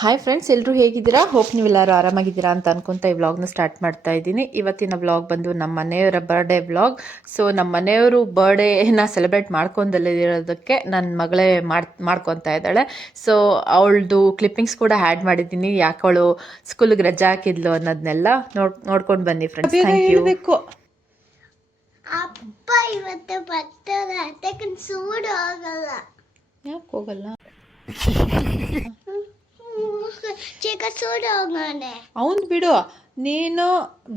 Hi friends, ಎಲ್ಲರೂ ಹೇಗಿದ್ದೀರಾ? Hope ನೀವೆಲ್ಲರೂ ಆರಾಮಾಗಿದ್ದೀರಾ ಅಂತ ಅನ್ಕೊಂತ ಈ ವ್ಲಾಗ್ನ ಸ್ಟಾರ್ಟ್ ಮಾಡ್ತಾ ಇದ್ದೀನಿ. ಇವತ್ತಿನ ವ್ಲಾಗ್ ಬಂದು ನಮ್ಮ ಮನೆಯವರ ಬರ್ಡೇ ವ್ಲಾಗ್. ಸೊ ನಮ್ಮ ಮನೆಯವರು ಬರ್ಡೇನ ಸೆಲೆಬ್ರೇಟ್ ಮಾಡ್ಕೊಂಡಲ್ಲಿರೋದಕ್ಕೆ ನನ್ನ ಮಗಳೇ ಮಾಡ್ಕೊತಾ ಇದ್ದಾಳೆ. ಸೊ ಅವಳದು ಕ್ಲಿಪ್ಪಿಂಗ್ಸ್ ಕೂಡ ಆ್ಯಡ್ ಮಾಡಿದ್ದೀನಿ, ಯಾಕೆ ಅವಳು ಸ್ಕೂಲಿಗೆ ರಜಾ ಹಾಕಿದ್ಲು ಅನ್ನೋದನ್ನೆಲ್ಲ ನೋಡ್ಕೊಂಡು ಬನ್ನಿ ಫ್ರೆಂಡ್ಸ್. Thank you. ಅಪ್ಪ ಇವತ್ತು ಬರ್ತಾರೆ, ಅದಕ್ಕೆ ಸೂಡು ಹೋಗಲ್ಲ. ಯಾಕೆ ಹೋಗಲ್ಲ? ಅವನ್ ಬಿಡು, ನೀನು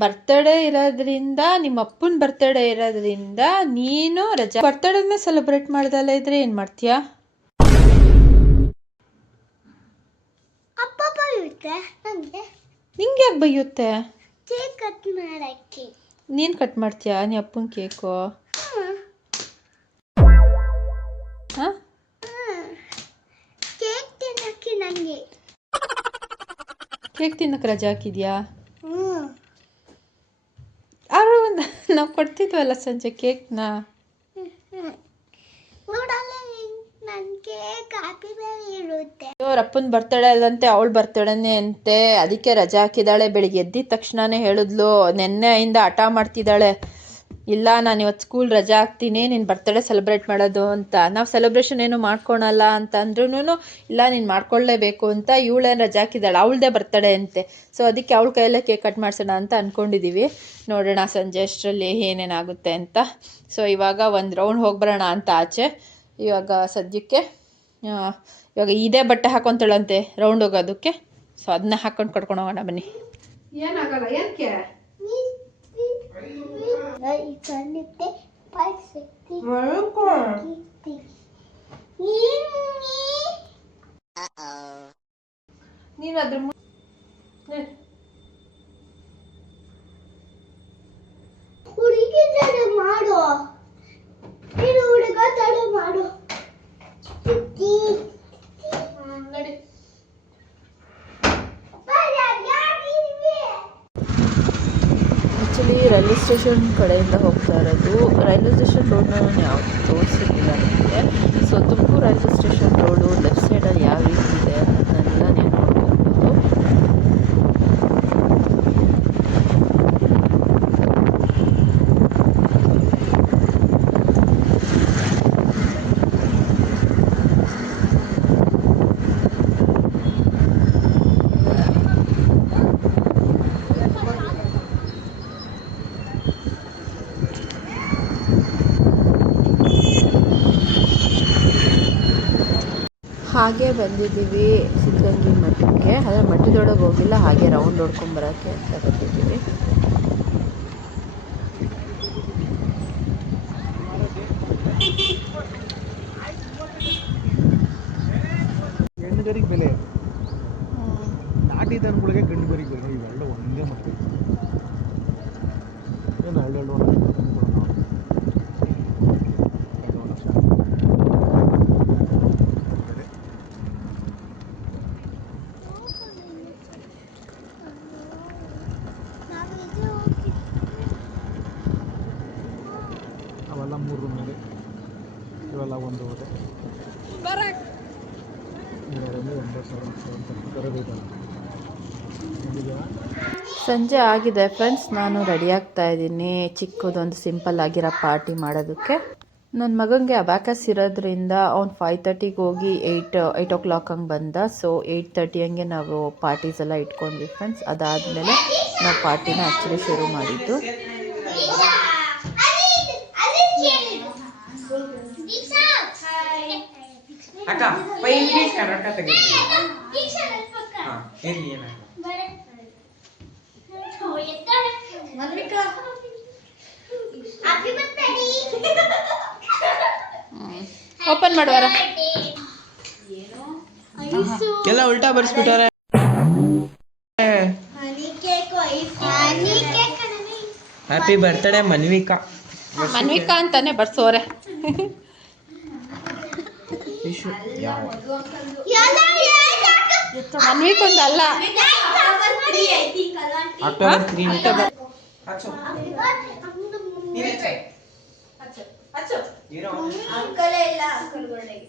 ಬರ್ತಡೇ ಇರೋದ್ರಿಂದ, ನಿಮ್ಮ ಅಪ್ಪನ ಬರ್ತಡೇ ಇರೋದ್ರಿಂದ ನೀನು ರಜಾ ಬರ್ತಡೇನ ಸೆಲೆಬ್ರೇಟ್ ಮಾಡ್ದಲ್ಲ ಇದ್ರೆ ಏನ್ ಮಾಡ್ತೀಯಾ? ಅಪ್ಪ ಬೈಯುತ್ತೆ ನಂಗೆ. ನಿಂಗೆ ಯಾಕೆ ಬೈಯುತ್ತೆ? ಕೇಕ್ ಕಟ್ ಮಾಡಕ್ಕೆ. ನೀನ್ ಕಟ್ ಮಾಡ್ತೀಯಾ ನೀ ಅಪ್ಪನ ಕೇಕು? ಕೇಕ್ ತಿನ್ನಕ್ಕೆ ನಂಗೆ. ಕೇಕ್ ತಿನ್ನಕ್ಕೆ ರಜಾ ಹಾಕಿದ್ಯಾ? ಆರು ನಾವು ಕೊಡ್ತಿದ್ವಲ್ಲ ಸಂಜೆ ಕೇಕ್ನ. ನೋಡಲ್ಲ ನನ್ನ ಕೇಕ್ ಹ್ಯಾಪಿ ಬರ್ತ್ಡೇ ಇರುತ್ತೆ. ಅವ್ರ ಅಪ್ಪನ ಬರ್ತಡೇ ಅಲ್ಲಂತೆ, ಅವಳ ಬರ್ತಡೇನೆ ಅಂತೆ, ಅದಕ್ಕೆ ರಜಾ ಹಾಕಿದ್ದಾಳೆ. ಬೆಳಿಗ್ಗೆ ಎದ್ದಿದ ತಕ್ಷಣನೇ ಹೇಳಿದ್ಲು, ನೆನ್ನೆಯಿಂದ ಹಠ ಮಾಡ್ತಿದ್ದಾಳೆ, ಇಲ್ಲ ನಾನು ಇವತ್ತು ಸ್ಕೂಲ್ ರಜಾ ಹಾಕ್ತೀನಿ, ನಿನ್ನ ಬರ್ತಡೇ ಸೆಲೆಬ್ರೇಟ್ ಮಾಡೋದು ಅಂತ. ನಾವು ಸೆಲೆಬ್ರೇಷನ್ ಏನು ಮಾಡ್ಕೊಳಲ್ಲ ಅಂತ ಅಂದ್ರೂ ಇಲ್ಲ ನೀನು ಮಾಡ್ಕೊಳ್ಳೇಬೇಕು ಅಂತ ಇವಳೇನು ರಜಾ ಹಾಕಿದ್ದಾಳೆ, ಅವಳದೇ ಬರ್ತಡೇ ಅಂತೆ. ಸೊ ಅದಕ್ಕೆ ಅವಳ ಕೈಯಲ್ಲೇ ಕೇಕ್ ಕಟ್ ಮಾಡಿಸೋಣ ಅಂತ ಅಂದ್ಕೊಂಡಿದ್ದೀವಿ. ನೋಡೋಣ ಸಂಜೆ ಅಷ್ಟರಲ್ಲಿ ಏನೇನಾಗುತ್ತೆ ಅಂತ. ಸೊ ಇವಾಗ ಒಂದು ರೌಂಡ್ ಹೋಗ್ಬರೋಣ ಅಂತ ಆಚೆ. ಇವಾಗ ಸದ್ಯಕ್ಕೆ ಇವಾಗ ಇದೇ ಬಟ್ಟೆ ಹಾಕೊತಾಳಂತೆ ರೌಂಡ್ ಹೋಗೋದಕ್ಕೆ. ಸೊ ಅದನ್ನ ಹಾಕೊಂಡು ಕಟ್ಕೊಂಡು ಹೋಗೋಣ ಬನ್ನಿ. ಏನಾಗಲ್ಲ, ಏನಕ್ಕೆ ನೀನಾದ್ರೂ ಹುಡುಗಿ ತಡೆ ಮಾಡು, ನೀನು ಹುಡುಗ ತಡೆ ಮಾಡು. ನಡಿ. ಆ್ಯಕ್ಚುಲಿ ರೈಲ್ವೆ ಸ್ಟೇಷನ್ ಕಡೆಯಿಂದ ಹೋಗ್ತಾ ಇರೋದು. ರೈಲ್ವೆ ಸ್ಟೇಷನ್ ರೋಡ್ನ ಯಾವುದು ತೋರಿಸಿಲ್ಲ ನನಗೆ. So Tumakuru railway station road left ಸೈಡಲ್ಲಿ ಯಾವ ರೀತಿ ಇದೆ ಅನ್ನೋದನ್ನೆಲ್ಲ ನೀವು ನೋಡ್ಕೊಳ್ಬೋದು. ಹಾಗೆ ಬಂದಿದ್ದೀವಿ ಸಿದ್ಧಗಂಗೆ ಮಠಕ್ಕೆ. ಆದರೆ ಮಠದೊಳಗೆ ಹೋಗಿಲ್ಲ, ಹಾಗೆ ರೌಂಡ್ ಹೊಡ್ಕೊಂಬರೋಕ್ಕೆ ಅಂತ ಬಂದಿದ್ದೀವಿ. ಹೆಣ್ಣುಗರಿಗೆ ಬೆಲೆ, ನಾಟಿ ದನಗಳಿಗೆ ಗಂಡು ಗರಿಗೆ ಬೆಲೆ, ಇವೆಲ್ಲ ಒಂದೇ ಮತ್ತೆ ಏನು ಎರಡು ಅವೆಲ್ಲ 3 ರೂಮ್ ಇದೆ, ಇವೆಲ್ಲ ಒಂದು ಹೋದೆ. ಸಂಜೆ ಆಗಿದೆ ಫ್ರೆಂಡ್ಸ್, ನಾನು ರೆಡಿ ಆಗ್ತಾ ಇದ್ದೀನಿ ಚಿಕ್ಕದೊಂದು ಸಿಂಪಲ್ ಆಗಿರೋ ಪಾರ್ಟಿ ಮಾಡೋದಕ್ಕೆ. ನನ್ನ ಮಗನಿಗೆ ಅಬ್ಯಾಕಸ್ ಇರೋದ್ರಿಂದ ಅವ್ನು 5:30ಗೆ ಹೋಗಿ 8 o'clock ಹಂಗೆ ಬಂದ. ಸೊ 8:30 ಹಂಗೆ ನಾವು ಪಾರ್ಟೀಸ್ ಎಲ್ಲ ಇಟ್ಕೊಂಡ್ವಿ ಫ್ರೆಂಡ್ಸ್. ಅದಾದಮೇಲೆ ನಾವು ಪಾರ್ಟಿನ ಆ್ಯಕ್ಚುಲಿ ಶುರು ಮಾಡಿದ್ದು. ಅಕ್ಕ ಪೈಂಟ್ ಕರೆಕ್ಟ್ ತೆಗೆದು ಇರಲಿ ಏನಾಗ ಓಪನ್ ಮಾಡುವಾರ ಎಲ್ಲ ಉಲ್ಟಾ ಬರ್ಸ್ಬಿಟ್ಟಾರೆ. Happy birthday ಮನ್ವಿಕಾ. ಮನ್ವಿಕಾ ಅಂತಾನೆ ಬರ್ಸೋರೆ. ಮನ್ವಿಕೊಂದು ಅಲ್ಲ, ಅಕ್ಟೋಬರ್ 3 ಅಂಕಲ್ ಇಲ್ಲ, ಅಂಕಲ್ ಬರ್ಡೇಗೆ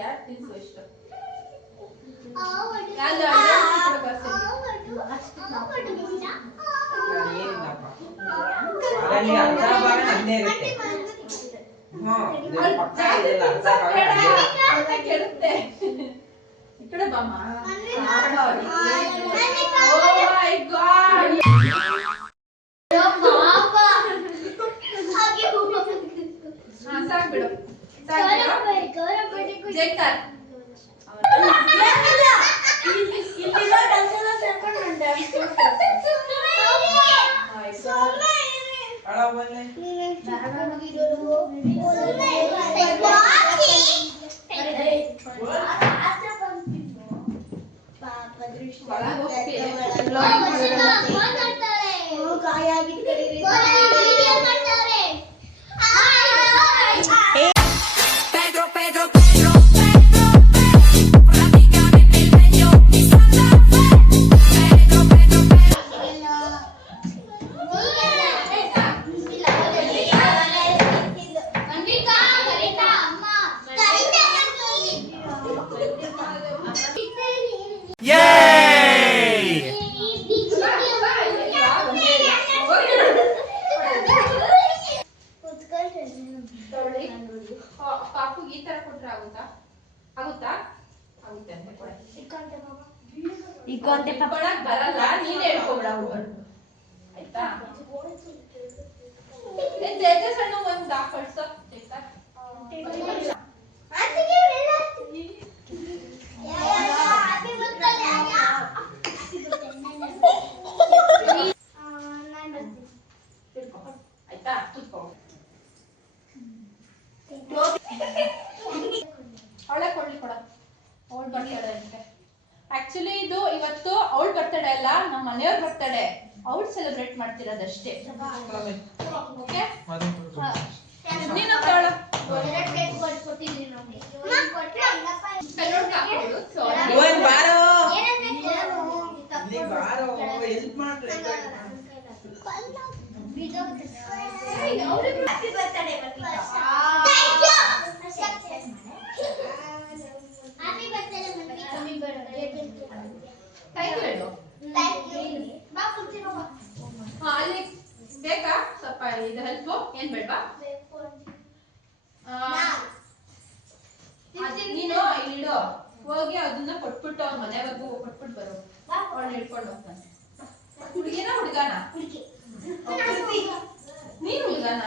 ಯಾರು ತಿನ್ಸು ಎಷ್ಟು ಆವಡು ಯಾರು ಆವಡು ಇಷ್ಟ ಏನಿಲ್ಲಪ್ಪ ಅದರಲ್ಲಿ ಅರ್ಧ ಭಾಗ ನಂದೇ ಇರುತ್ತೆ ಇದು ಪಕ್ಕ ಇದೆಲ್ಲ ಅರ್ಧ ಭಾಗ ನಂದೇ ಇರುತ್ತೆ. ಕೆಡುತ್ತೆ ಈ ಕಡೆ ಬಾಮ್ಮ ಸಾಕ್ಬಿಡು ಜೈತಾರ್ ಅಳ ಬಂದೆ ಪಾಪು ಈ ತರ ಕೊಟ್ರೆ ಆಗುತ್ತಾ ಆಗುತ್ತಾ ಆಗುತ್ತೆ ಅಂತ ಕೊಡಕ್ ಬರಲ್ಲ ನೀನೇ ಹೇಳ್ಕೊಬಿಡ ಆಯ್ತಾ ಸಣ್ಣ ಒಂದ್ ಕಳ್ಸೋ ಆಯ್ತಾ ಕೂತ್ಕೊ ಅವಳೆ ಕೊಡ್ಲಿ ಕೊಡ ಅವಳು ಬರ್ತಡೆ ಅಂತೆ ಆಕ್ಚುಲಿ ಇದು ಇವತ್ತು ಅವಳು ಬರ್ತಡೆ ಅಲ್ಲ ನಮ್ಮ ಮನೆಯವ್ರ ಬರ್ತಡೆ ಅವಳು ಸೆಲೆಬ್ರೇಟ್ ಮಾಡ್ತಿರೋದಷ್ಟೇ ಓಕೆ ನೀನು ತಗೊಳ್ಳು. ಇವನ್ ಬಾರೋ ಇಲ್ಲಿ ಬಾರೋ ಹೆಲ್ಪ್ ಮಾಡ್ರಿ ಅಲ್ಲಿ ಬೇಕಾ ಸ್ವಲ್ಪ ಇದು ಹೆಲ್ಪ್ ಏನ್ ಬೇಡ್ವಾ ನೀನು ಇಲ್ಲಿಡು ಹೋಗಿ ಅದನ್ನ ಕೊಟ್ಬಿಟ್ಟು ಅವ್ರ ಮನೆವರೆಗೂ ಕೊಟ್ಬಿಟ್ಟು ಬರು ಅವಳು ಹಿಡ್ಕೊಂಡು ಹೋಗ್ತಾನೆ ಹುಡುಗಿನ ಹುಡುಗನ ನೀನ್ ಹುಡುಗನ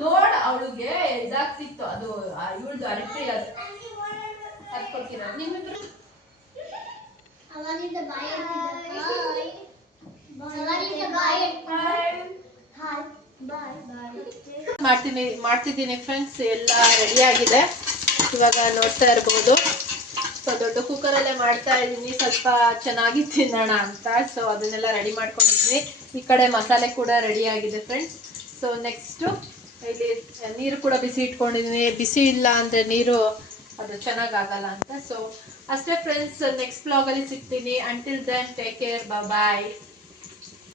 ನೋಡ ಅವಳಿಗೆ ಇದಾಗ್ತಿತ್ತು ಅದು ಇವಳ್ದು ಅರಟಿ ಅದು ಕೊಡ್ತೀರ ನಿಮ್ಮಿಬ್ರು ಮಾಡ್ತಿದ್ದೀನಿ ಫ್ರೆಂಡ್ಸ್ ಎಲ್ಲ ರೆಡಿ ಆಗಿದೆ ಇವಾಗ ನೋಡ್ತಾ ಇರ್ಬೋದು ಸೊ ದೊಡ್ಡ ಕುಕ್ಕರಲ್ಲೇ ಮಾಡ್ತಾ ಇದ್ದೀನಿ ಸ್ವಲ್ಪ ಚೆನ್ನಾಗಿ ತಿನ್ನೋಣ ಅಂತ ಸೊ ಅದನ್ನೆಲ್ಲ ರೆಡಿ ಮಾಡ್ಕೊಂಡಿದ್ವಿ ಈ ಕಡೆ ಮಸಾಲೆ ಕೂಡ ರೆಡಿ ಆಗಿದೆ ಫ್ರೆಂಡ್ಸ್ ಸೊ ನೆಕ್ಸ್ಟು ಇಲ್ಲಿ ನೀರು ಕೂಡ ಬಿಸಿ ಇಟ್ಕೊಂಡಿದ್ದೀನಿ ಬಿಸಿ ಇಲ್ಲ ಅಂದರೆ ನೀರು ಅದು ಚೆನ್ನಾಗಾಗಲ್ಲ ಅಂತ ಸೊ ಅಷ್ಟೇ ಫ್ರೆಂಡ್ಸ್ ನೆಕ್ಸ್ಟ್ ಬ್ಲಾಗಲ್ಲಿ ಸಿಗ್ತೀನಿ ಅಂಟಿಲ್ ದೆನ್ ಟೇಕ್ ಕೇರ್ ಬಾಯ್